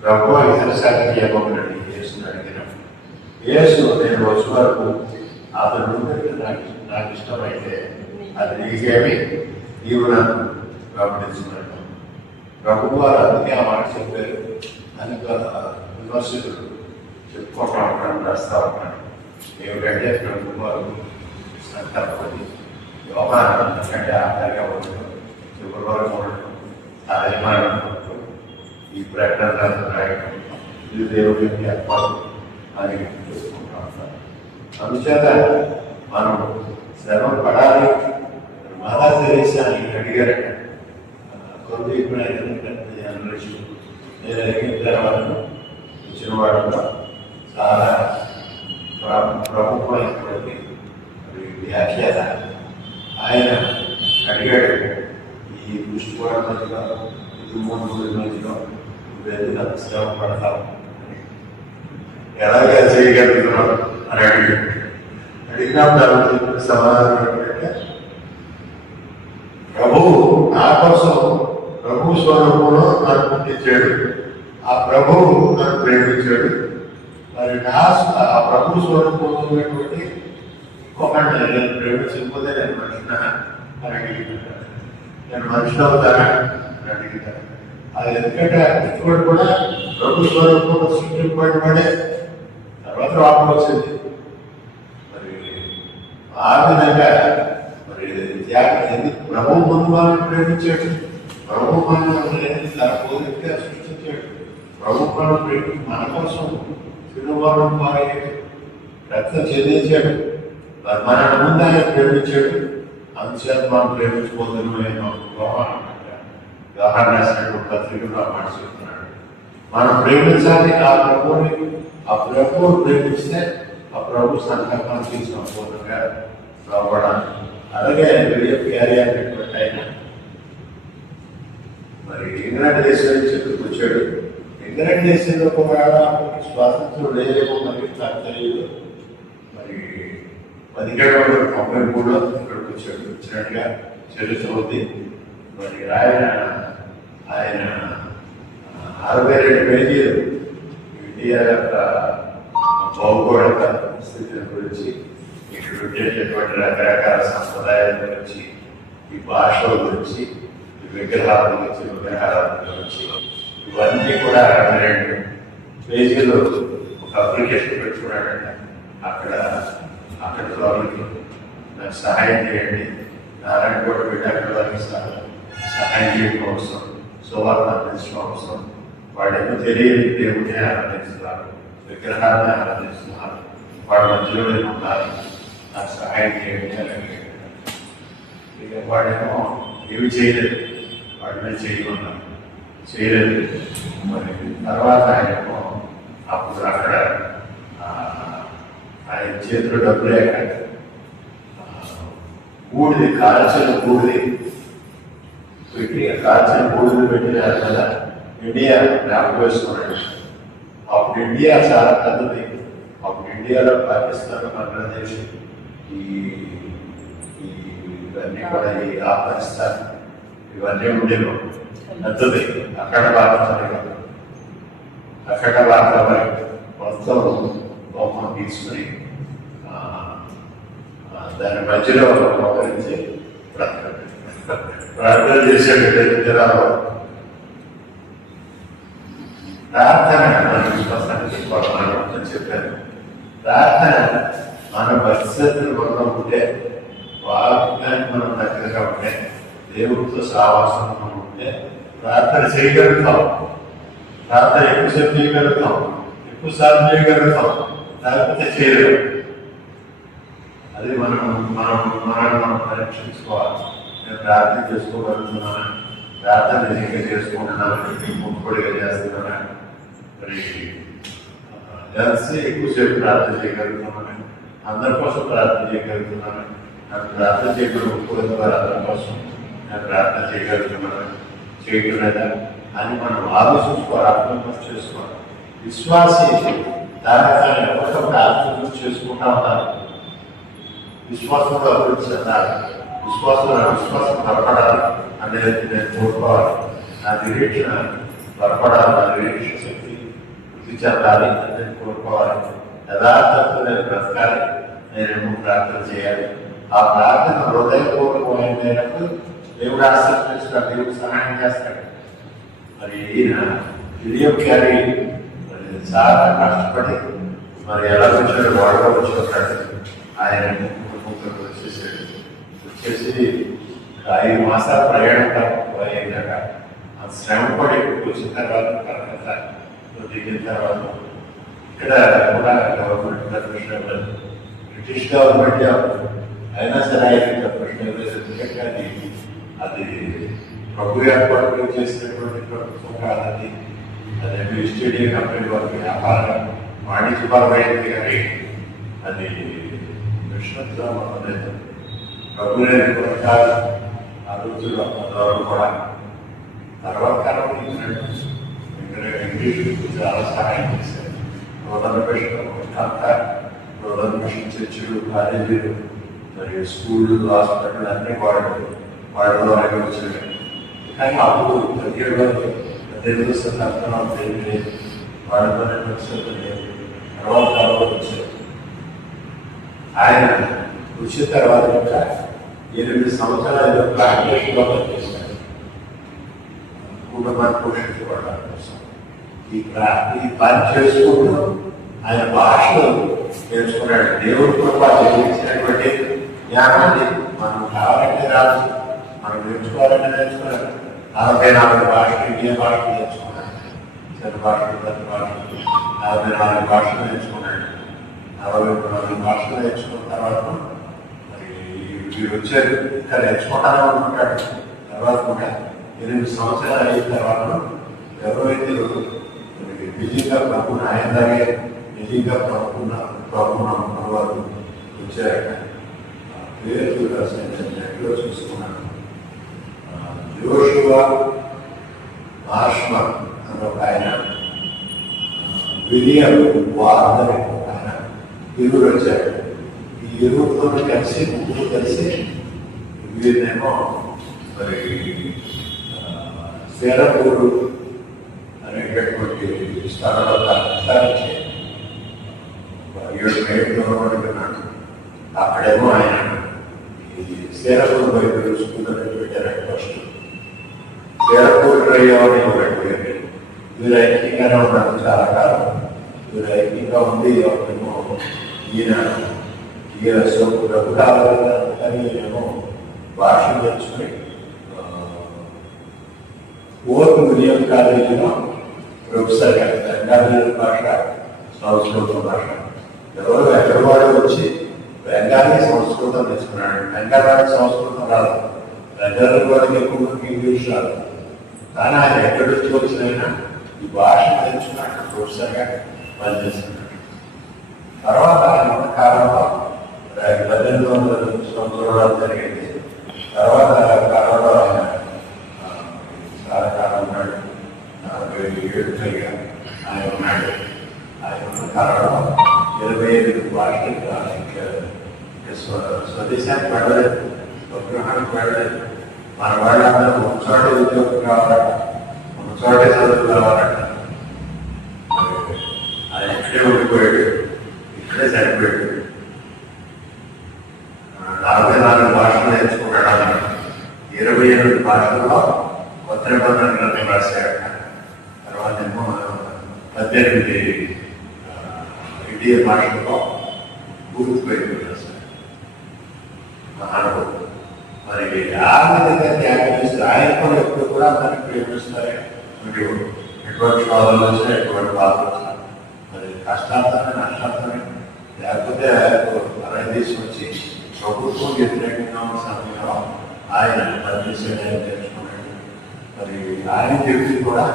ప్రభు ఇతర శాఖకి ఇవ్వమని యేసుని అడిగినాం. యేసు నేను వచ్చే వరకు అతను నాకు ఇష్టమైతే అది నీకేమి నీవు నన్ను గమనించుకున్నాను. ప్రభు వారు అందుకే ఆ మాట చెప్పారు అని విమర్శకులు చెప్పుకుంటూ ఉంటాను, రాస్తా ఉంటాను. ఏమిటంటే ప్రభు వారు సంతపడి యోగాన్ని కంటే ఆధారంగా ఉండడం, చివరి వరకు ఉండడం, ఆ యజమానం ఈ ప్రకటన రాయడం, ఇది దేవుడి యొక్క ఏర్పాటు అని చెప్పుకుంటూ ఉంటాను. అందుచేత మనం శ్రమ పడాలి. మాతా తెరీసాని అడిగారట. కొంత ఇప్పుడు జనరేషన్ నేను అడిగిన తర్వాత వచ్చిన వాడుగా చాలా ప్రముఖమైనటువంటి వ్యాఖ్యాత. ఆయన అడిగాడు, ఈ దృష్టికోణం మధ్యలో ఇది 3 మధ్యలో నువ్వు శ్రమ పడతావు ఎలాగే చేయగలుగుతున్నావు అని అడిగాడు. అడిగినప్పుడు సమాధానం ఏంటంటే ప్రభువు నా కోసం ప్రభు స్వరూపంలో నన్ను పుట్టించాడు. ఆ ప్రభువు నన్ను ప్రేమించాడు. మరి ఆ ప్రభు స్వరూపంలో ఉన్నటువంటి ఇంకొకటి నేను ప్రేమించకపోతే నేను మనిషినా అని అడిగినాను. నేను మనిషి అవుతానా అని అడిగినాను. అది ఎందుకంటే వ్యక్తివాడు కూడా ప్రభు స్వరూపంలో సృష్టింపబడే తర్వాత వాపం వచ్చింది. మరి ఆ విధంగా మరి ఎందుకు ప్రభు ముందు వాళ్ళని ప్రేమించాడు. ప్రభు మనల్ని తన కోరికగా సృష్టించాడు. ప్రభు మనం ప్రేమించి మన కోసం తిరువారం వారి రక్తం చెల్లించాడు. మన ముందు ఆయన ప్రేమించాడు. అందుచేత మనం ప్రేమించబోతున్నామేమో వ్యవహారం రాసినటువంటి పత్రికలో మాట చెప్తున్నాడు. మనం ప్రేమించాలి ఆ ప్రభువుని. ఆ ప్రభువుని ప్రేమిస్తే ఆ ప్రభు సంకల్పానికి సంపూర్ణంగా రావడానికి. అలాగే క్యారీ అయినటువంటి ఆయన మరి మరి ఇంగ్లాండ్ దేశం నుంచి ఎందుకు వచ్చాడు? ఇంగ్లాండ్ దేశంలో కూడా స్వాతంత్రం లేదేమో మరి నాకు తెలియదు. మరి 1793లో ఇక్కడికి వచ్చాడు, వచ్చినట్టుగా చరిత్ర ఉంది. మరి ఆయన 62 పేజీలు ఇండియా యొక్క భౌగోళిక స్థితిని గురించి, ఇక్కడ ఉండేటటువంటి రకరకాల సంప్రదాయాల గురించి, ఈ భాషల గురించి, ఈ విగ్రహాల గురించి, ఇవన్నీ కూడా 62 పేజీలు ఒక అప్లికేషన్ పెట్టుకున్నాడంట. అక్కడ వాళ్ళకి నాకు సహాయం చేయండి, నారాయణ కూడా పెట్టాక వారికి సహాయం చేయడం అవసరం, సువార్త అందించడం అవసరం. వాడేమో తెలియని దేవుడిని ఆరాధిస్తున్నారు, విగ్రహాన్ని ఆరాధిస్తున్నారు, వాడి మధ్యలో నేను ఉండాలి, నాకు సహాయం చేయండి అని. ఇక వాడేమో ఏమి చేయలేదు, వాడిని చేయలేదు. మరి తర్వాత ఆయనేమో అప్పుడు అక్కడ ఆయన చేతిలో డబ్బు లేక కాల్చిన బూడిది పెట్టినారు కదా, ఇండియా జ్ఞాపకం వేసుకున్నాడు. అప్పుడు ఇండియా చాలా పెద్దది. అప్పుడు ఇండియాలో పాకిస్తాన్, బంగ్లాదేశ్, ఇవన్నీ కూడా, ఈ ఆఫ్ఘనిస్తాన్, ఇవన్నీ ఉండేవి పెద్దది. అక్కడ భాగం మొత్తం బొమ్మ తీసుకుని దాని మధ్యలో మోకరించి ప్రార్థన చేసేది జనాలు. ప్రార్థన మన విశ్వాసానికి చెప్పాను. ప్రార్థన మన పరిస్థితులు మనం ఉంటే, వాక్యానికి మనం దగ్గరగా ఉంటే, దేవుడితో సావాసం మనం ఉంటే ప్రార్థన చేయగలుగుతాం. ప్రార్థన ఎక్కువసేపు చేయగలుగుతాం, ఎక్కువసార్లు చేయగలుగుతాం, లేకపోతే చేయలేము. అది మనం పరీక్షించుకోవాలి. నేను ప్రార్థన చేసుకోగలుగుతున్నాను, ప్రార్థన నిజంగా చేసుకుంటున్నాను, ముక్కుపడిగా చేస్తున్నాను, మరి కలిసి ఎక్కువసేపు ప్రార్థన చేయగలుగుతున్నాను, అందరి కోసం ప్రార్థన చేయగలుగుతున్నాను, నాకు ప్రార్థన చేయగలుగుతుంది వారు అందరి కోసం నేను ప్రార్థన చేయగలుగుతున్నాను, చేయగలదా అని మనం ఆలోచించుకోవాలి, ఆత్మ చేసుకోవాలి. విశ్వాసి దాని ఎవరికప్పుడు ఆత్మ చేసుకుంటా ఉన్నారు. విశ్వాసంలో అభివృద్ధి చెందాలి, విశ్వాసం బలపడాలి అనేది నేను కోరుకోవాలి. నా నిరీక్షణ బలపడాలి, నా నిరీక్షణ శక్తి వృద్ధి చెందాలి అని నేను కోరుకోవాలి. యథార్థంతో నేను బ్రతకాలి, నేనేమో ప్రార్థన చేయాలి. ఆ ప్రార్థన హృదయపూర్వకమైనప్పుడు దేవుడు ఆశీర్వదిస్తాడు, దేవుడు సహాయం చేస్తాడు. మరి ఈయన విలియం క్యారీ మరి చాలా కష్టపడి మరి ఎలా వచ్చాడు, వాడుగా వచ్చి ఆయన వచ్చేసి 5 మాసాల ప్రయాణం అయిందట. శ్రమపడి వచ్చిన తర్వాత దిగిన తర్వాత ఇక్కడ కూడా గవర్నమెంట్ బ్రిటిష్ గవర్నమెంట్ అయినా సరే ఆయన ప్రశ్న అది ప్రభు ఏర్పాటు చేసినటువంటి ప్రభుత్వం కాదని, అదే ఈస్ట్ ఇండియా కంపెనీ వారికి వ్యాపార వాణిజ్యపరమైనది, కానీ అది లేదు. ప్రభుత్వ కొనసాగి ఆ రోజుల్లో కూడా తర్వాత కాలం ఇంగ్లీష్ చాలా సహాయం చేశారు. రోదన్ మిషన్ చర్చిలు, కాలేజీలు, మరియు స్కూళ్ళు, హాస్పిటల్ అన్నీ వాడలో వచ్చాయి. కానీ అప్పుడు 18వ శతాబ్దంలో తెలియదు, వాడలోనే పరిస్థితులు లేదు. తర్వాత వచ్చారు. ఆయన వచ్చిన తర్వాత ఇంకా 8 సంవత్సరాలు ప్రాక్టీస్లో పనిచేశారు, కుటుంబాన్ని పోషించుకోవడం కోసం. ఈ పని చేసుకుంటూ ఆయన భాషలు నేర్చుకున్నాడు. దేవుడి కృప ఇచ్చినటువంటి జ్ఞానాన్ని మనం కావాలంటే రాదు, మనం నేర్చుకోవాలంటే నేర్చుకున్నాడు. 44 భాషలు, ఇండియా భాషలు నేర్చుకున్నాడు. తెలుగు భాషలు, ప్రతి భాషలు 44 భాషలు నేర్చుకున్నాడు. 44 భాషలు నేర్చుకున్న తర్వాత మరి వీడు వచ్చారు, ఇంకా నేర్చుకుంటానే అనుకుంటాడు. తర్వాత కూడా 8 సంవత్సరాలు అయిన తర్వాత ఎవరైతే నిజంగా ప్రభుని ఆయనలాగే నిజంగా ప్రభుని అనుకున్న వారు వచ్చారట. పేరు నెట్లో చూసుకున్నాను. జోషువా మార్ష్మన్ అని ఒక ఆయన, విలియం వార్నర్ ఒక ఆయన, ఇరువురు వచ్చారు. ఈ ఇరువురితో కలిసి ముగ్గురు కలిసి వీరినేమో మరి సేరపూరు అనేటటువంటి స్థలంలో విచారించి 7 మైళ్ళు ఉన్నాడు. అక్కడేమో ఆయన ఈ సేరపూర్ వైపు స్కూల్ అనేది పెట్టారంటే ఫస్ట్ సేరపూర్ డ్రైవ్ అని వీరు ఐక్యంగానే ఉన్నారు చాలా కాలం. వీరు ఐక్యంగా ఉంది. ఏమో ఈయన సోపు డబ్బు కావాలి కానీ ఈయనేమో భాష నేర్చుకుని ఓర్పు విలియం కాలేజీలో ప్రొఫెసర్ గారు బెంగాలీ భాష, సంస్కృతం భాష. ఎవరు ఎక్కడవాడు వచ్చి బెంగాలీ సంస్కృతం నేర్చుకున్నాడు. బెంగాలీ సంస్కృతం రాదు, బెంగాలీ వాడికి ఎక్కువ ఇంగ్లీష్ రాదు. కానీ ఆయన ఎక్కడి నుంచి వచ్చినైనా ఈ భాష నేర్చుకున్నాడు, ప్రొఫెసర్గా పనిచేస్తున్నాడు. తర్వాత ఆయన ఉన్న కాలంలో 1800 సంవత్సరాలు జరిగింది. తర్వాత కాలంలో ఆయన చాలా కాలం ఉన్నాడు, 47 పైగా ఆయన ఉన్నాడు. ఆయన ఉన్న కాలంలో 25 భాషలు స్వదేశానికి వెళ్ళలేదు, స్వగృహానికి వెళ్ళలేదు. మన వాళ్ళందరూ ఒక చోట ఉద్యోగం కావాలట, ఒక చోటే చదువు కావాలట. ఆయన ఇక్కడే ఉండిపోయాడు, ఇక్కడే సరిపోయాడు. 44 భాషలు నేర్చుకున్నాడు అన్నాడు. 28 భాషల్లో కొత్త నిబంధనలను రాశాడు. తర్వాత ఏమో 18 ఇండియా భాషల్లో పూర్తిపోయి రాశాడు. మహానుభావుడు. మరి ఆ విధంగా త్యాగం చేస్తే ఆయన కూడా ఎప్పుడు కూడా మనకి ప్రేమిస్తారే. ఎటువంటి బాధలు వచ్చినా, ఎటువంటి బాధలు వచ్చినా మరి కష్టాలతోనే నష్టాలతోనే, లేకపోతే అలా తీసుకొచ్చి ప్రభుత్వం వ్యతిరేకంగా ఉన్న సమయంలో ఆయన పనిచేసేదాన్ని తెలుసుకున్నాడు. మరి ఆయన వ్యక్తి కూడా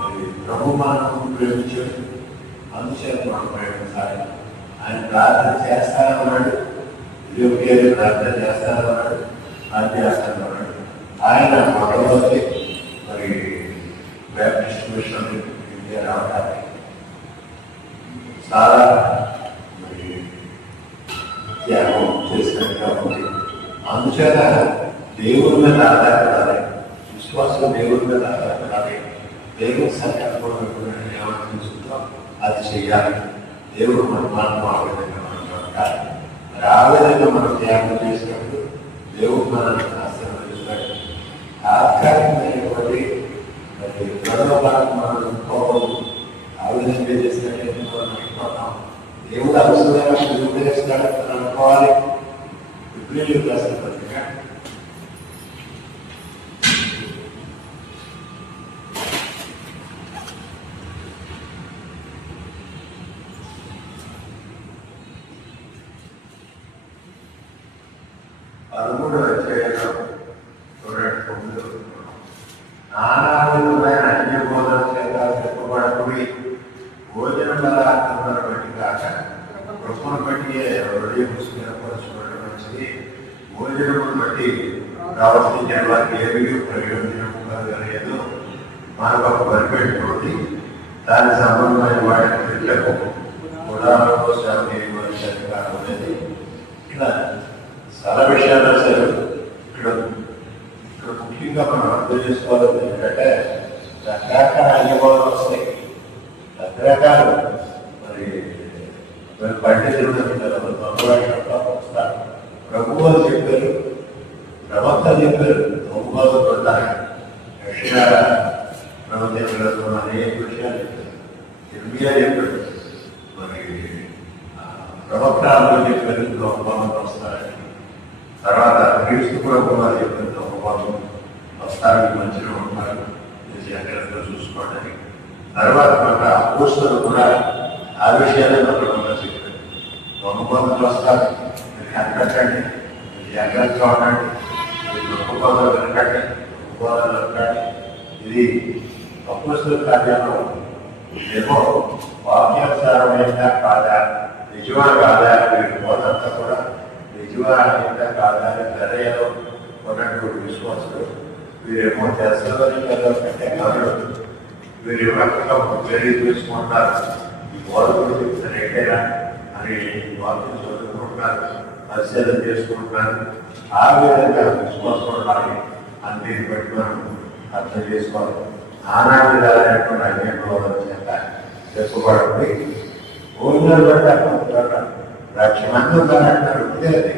మరి ప్రభు మనం ప్రేమించాడు. అందుచేత మనం ప్రేమించాలి. ఆయన ప్రార్థన చేస్తానన్నాడు, ఇదే ప్రార్థన చేస్తానన్నాడు, అది చేస్తానన్నాడు. ఆయన మొట్టమొదటి మరి బ్యాప్టిస్ట్ మిషన్ ఇండియా రావడానికి చాలా మరి త్యాగం చేసినట్టుగా ఉంది. అందుచేత దేవుడి మీద ఆధారపడాలి, విశ్వాసం దేవుడి మీద ఆధారపడాలి. దేవుడి సంకల్పం ఏమనిపిస్తుందో అది చెయ్యాలి. దేవుడు మన మాత్రం ఆ విధంగా మనం బతకాలి. మరి ఆ విధంగా మనం త్యాగం చేసినప్పుడు దేవుడు మనల్ని ఆశీర్వదిస్తాడు. ఆధ్యాత్మికమైనటువంటి మరి ప్రలోభాలకు మనం ఇంకోవడం ఆ విధంగా చేసినట్లయితే మనం నష్టపోతాం. దేవుడు అవసరమైన నిర్ణయిస్తాడని అనుకోవాలి. విప్రీలు రాసిన పత్రిక 13వ అధ్యాయంలో చూడండి 9. నానా విధమైన అన్య బోధన చేత చెప్పబడకుడి, భోజన పదార్థములను బట్టి కాక కృపను బట్టి హృదయం స్థిరపరచుకోవడం మంచిది. భోజనమును బట్టి ప్రవర్తించిన వారికి ఏమీ ప్రయోజనము కలగలేదు. మనకు బరిపెట్టుకోండి, దాని సంబంధమైన వాటిని పిల్లలకు కులాలకు సేవ చేయవలసిన అధికారం అనేది. ఇట్లా చాలా విషయాలు అసలు ఇక్కడ ముఖ్యంగా మనం అర్థం చేసుకోవాలి ఏంటంటే రకరకాల అనుభవాలు వస్తాయి, రకరకాలు మరి పండితులు వస్తారు. ప్రభువులు చెప్పారు, ప్రవక్తలు చెప్పారు, ప్రభువులు పడతారు. రష్యా ప్రవచనలతో అనేక విషయాలు చెప్పారు. ఇర్మియా చెప్పాడు, మరి ప్రవక్తలు చెప్పారు ప్రభుత్వం వస్తారని. తర్వాత క్రీస్తు ప్రభువారు చెప్పిన ప్రభుత్వం వస్తారని మంచిగా ఉంటారు, జాగ్రత్తగా చూసుకోవడానికి. తర్వాత మన అపోస్తలు కూడా ఆ విషయాలను ప్రభుత్వం చెప్పారు. ప్రభుత్వాలు వస్తారు, మీరు కనకట్టండి, మీరు జాగ్రత్తగా ఉండండి, మీరు ప్రభుత్వాలు వెనకండి, ప్రభుత్వాలు వెనకండి. ఇది అపోస్తల కార్యంలో ఏమో వాక్యానుసారమైందా కాదా, నిజమా కాదా, మీరు పోతంతా కూడా నిజమా అయిందా కాదా అని తెరయలో ఉన్నటువంటి విశ్వాసులు వీరేమో చేస్తారని కదా కంటే కాదు, వీరి రకంగా వేరే చూసుకుంటారు. ఈ బోధకుడు చెప్తారు ఏంటైనా అని వాక్యం చదువుకుంటున్నారు, పరిశీలన చేసుకుంటున్నారు. ఆ విధంగా విశ్వాసం అన్ని బట్టి మనం అర్థం చేసుకోవాలి. ఆనాటి రాలేటువంటి అన్యంలో చేత చెప్పబడింది. ఊళ్ళో బట్టి అక్కడ 1,00,000 మంది ఉన్నారంటారు. ఉంటే అది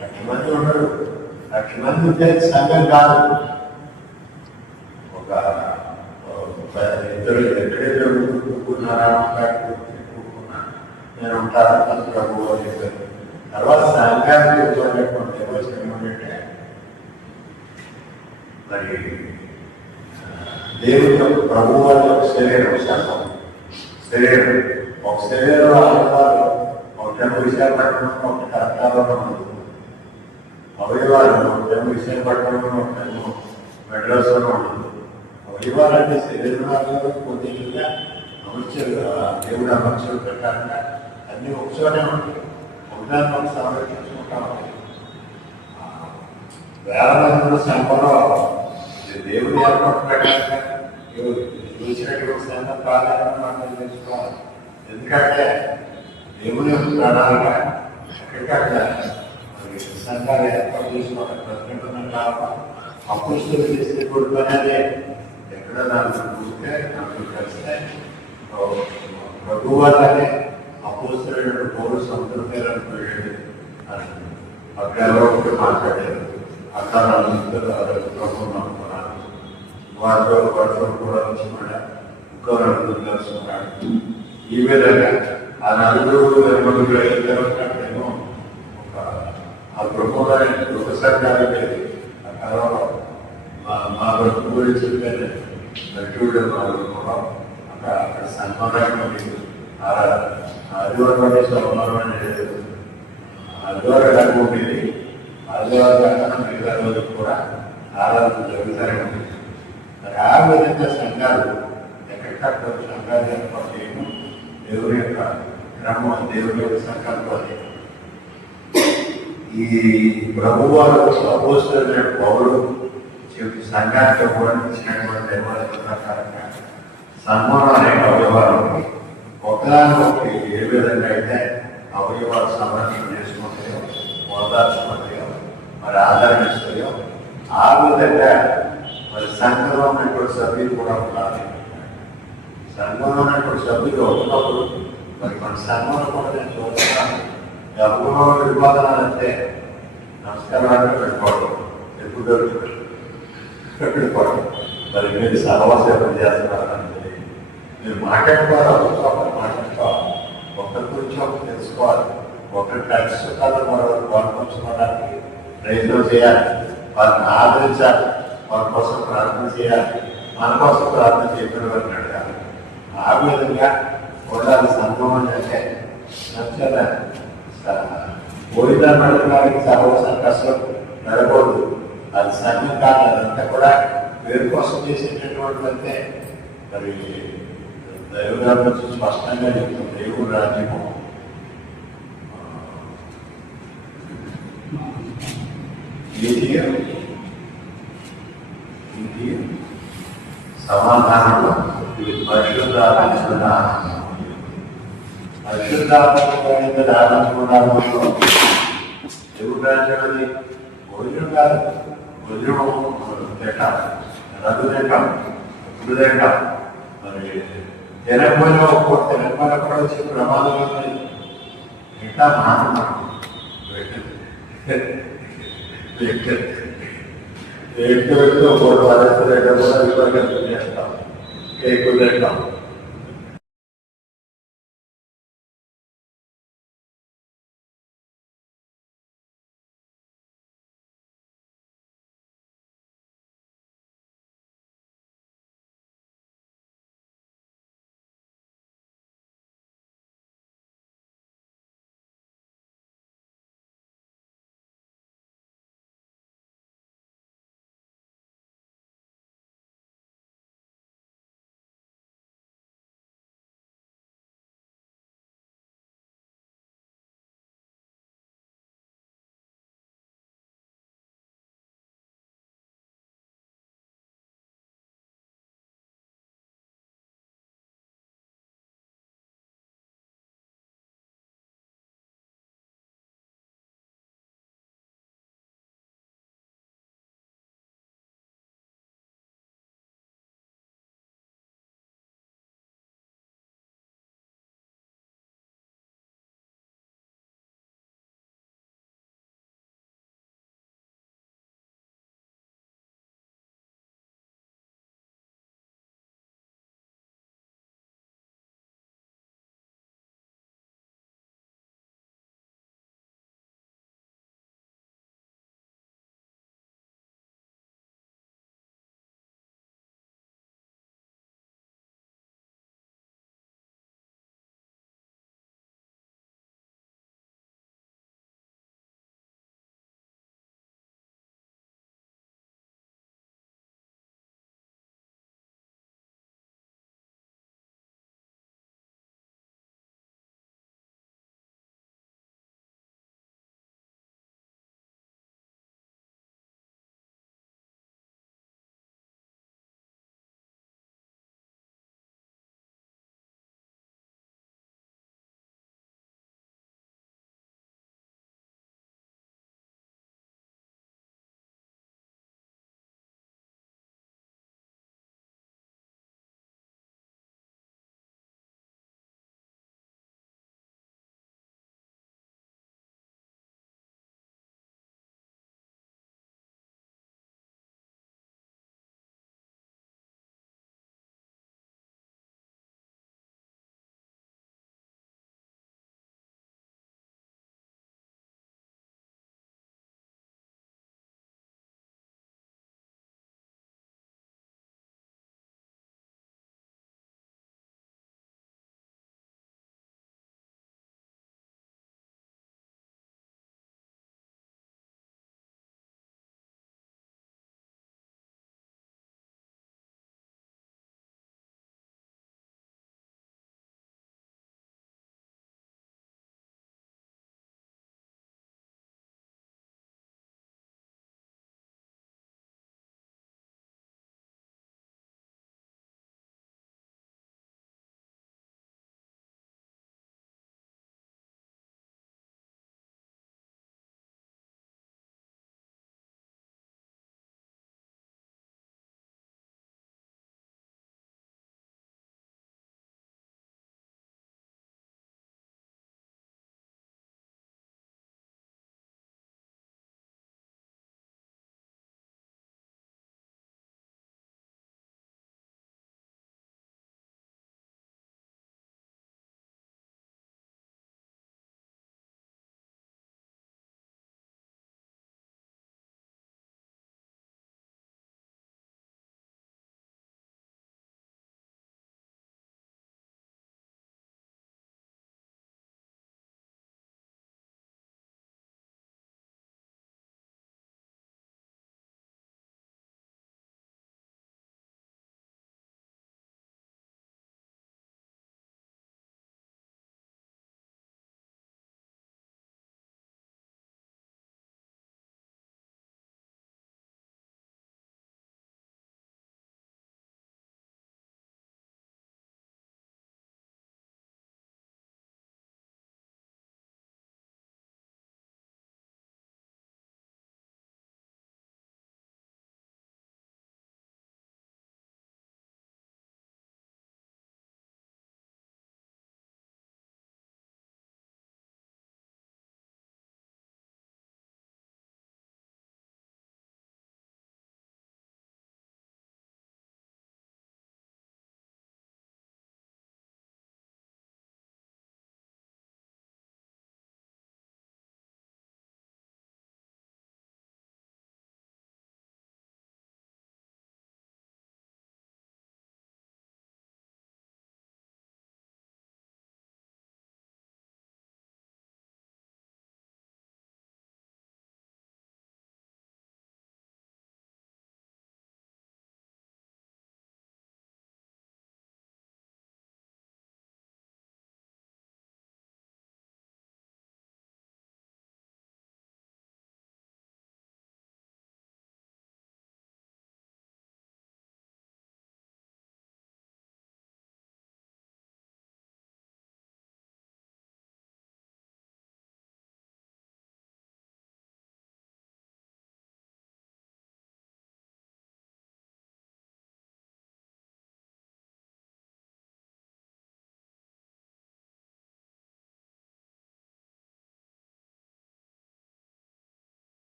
1,00,000 మంది ఉండరు. 1,00,000 మంది ఉంటే సంఘం కాదు. ఒక ఇద్దరు ఎక్కడే జరుగుతున్నారా నేను ఉంటాను ప్రభు అని చెప్పారు. తర్వాత సంఘానికి వచ్చేటువంటి నిర్వచనం ఏమంటే మరి దేవుని యొక్క ప్రభు వాళ్ళ శరీరం శాతం శరీరం ఒక శరీరం ఆడవాళ్ళు ఒకటేమో విశాఖపట్నం ఒకటి కరెక్టాలో ఉండదు. అవయవాలు ఒకటేమో విశాఖపట్నంలో ఒకటేమో మెడ్రాస్లో ఉండదు. అవయవాలంటే శరీరంలో కొద్దిగా అమర్చలు దేవుడు అమర్చలు ప్రకారంగా అన్ని ఒకచోటే ఉంటాయి. ఒకదాన్ని ఒక సంరక్షించుకుంటా ఉంటాయి. వేల మంది సంఘంలో దేవుడు ఏర్పాటు ప్రకారంగా చూసినటువంటి సంఘం ప్రాధాన్యత మనం తెలుసుకోవాలి. ఎందుకంటే దేవుని యొక్క ప్రణాళిక ఎక్కడికక్కడ సంఘాలు ఏర్పాటు చేసుకోవాలి. ప్రతినిధులు కావాలి. అపుస్తులు చేసేటువంటి పని అదే. ఎక్కడ నాకు చూస్తే నాకు కలిస్తే ప్రభు వాళ్ళనే అపుస్తులైన పౌరులు సముద్రం మీద వెళ్ళి అక్కడ ఎవరో మాట్లాడారు. అక్కడ ప్రభుత్వం నమ్ముకున్నారు. వారితో కూడా వచ్చుకున్నాడు. ఇంకో నలుగురు కలుసుకున్నాడు. ఈ విధంగా ఆ నలుగురు ఏమో ఒక ఆ ప్రభుత్వం గృహ సంఘాలు ఉండేది. ఆ కాలంలో మా బ్రతుకు గురించి చెప్పాను. నటుడు కూడా అక్కడ సన్మానం ఉండేది. ఆదివారం అంటే సోమవారం అనేది ఆదివారం డబ్బు ఉండేది. ఆదివారం కాకుండా మిగతా రోజులు కూడా ఆరాధన జరుగుతూనే ఉంటుంది. మరి ఆ విధంగా సంఘాలు ఎక్కడికక్కడ సంఘాలు ఏర్పాటు చేయడం దేవుని యొక్క క్రమం, దేవుని యొక్క సంకల్పం. ఈ ప్రభువారు అపోస్తలులైన పౌలు చెప్పి సంఘానికి కూడా ఇచ్చినటువంటి నిర్వహణ ప్రకారంగా సన్మానం అనేక అవయవాలు ఒకదానికి ఏ విధంగా అయితే అవయవాలు సంరక్షణ చేసుకుంటాయో, ఓదార్చుకుంటాయో, మరి ఆదరణిస్తాయో ఆ విధంగా మరి సంఘంలో ఉన్నటువంటి సభ్యులు కూడా ఉండాలి. సంఘంలో ఉన్నటువంటి సభ్యులు ఉన్నప్పుడు మరి మన సంఘంలో కూడా నేను చూస్తున్నాను. ఎవరో వివాదాలు అంటే నమస్కారాలు పెట్టుకోవడం, ఎప్పుడు పెట్టుకోవడం. మరి మీరు సహవాసం చేస్తున్నారంటే మీరు మాట్లాడుకోవాలి. ఒకరు మాట్లాడుకోవాలి. ఒకరి గురించి ఒకరు తెలుసుకోవాలి. ఒకరి కలుసుకోవాలి. మరొకరు పాల్పంచుకోవడానికి ప్రయత్నం చేయాలి. వారిని ఆదరించాలి. వారి కోసం ప్రార్థన చేయాలి. మన కోసం ప్రార్థన చేయడం వారిని అడగాలి. ఆ విధంగా ఉండాలి సంఘం అంటే. నచ్చదా పోయిదాన్ని అడగడానికి సహవాసం కష్టం నడకూడదు. అది సంఘం కాదు. అదంతా కూడా పేరు కోసం చేసేటటువంటి మరి దైవగారి నుంచి స్పష్టంగా చెప్తుంది. దేవుడు రాజ్యము సమాధానంలో పరిశుద్ధాత్మకున్నాను దేవుడు రాజ్యాన్ని భోజనం కాదు. భోజనం తింటాం, రద్దు తింటాం, ఇప్పుడు తింటాం. మరి తినకపోయినా తినకపోయినా కూడా వచ్చే ప్రమాదం ఉంది. ఇంకా మానవం ఎక్కువ ఒకటి పదార్థాలు కూడా విపరీతం చేస్తాం. ఎక్కువ తింటాం.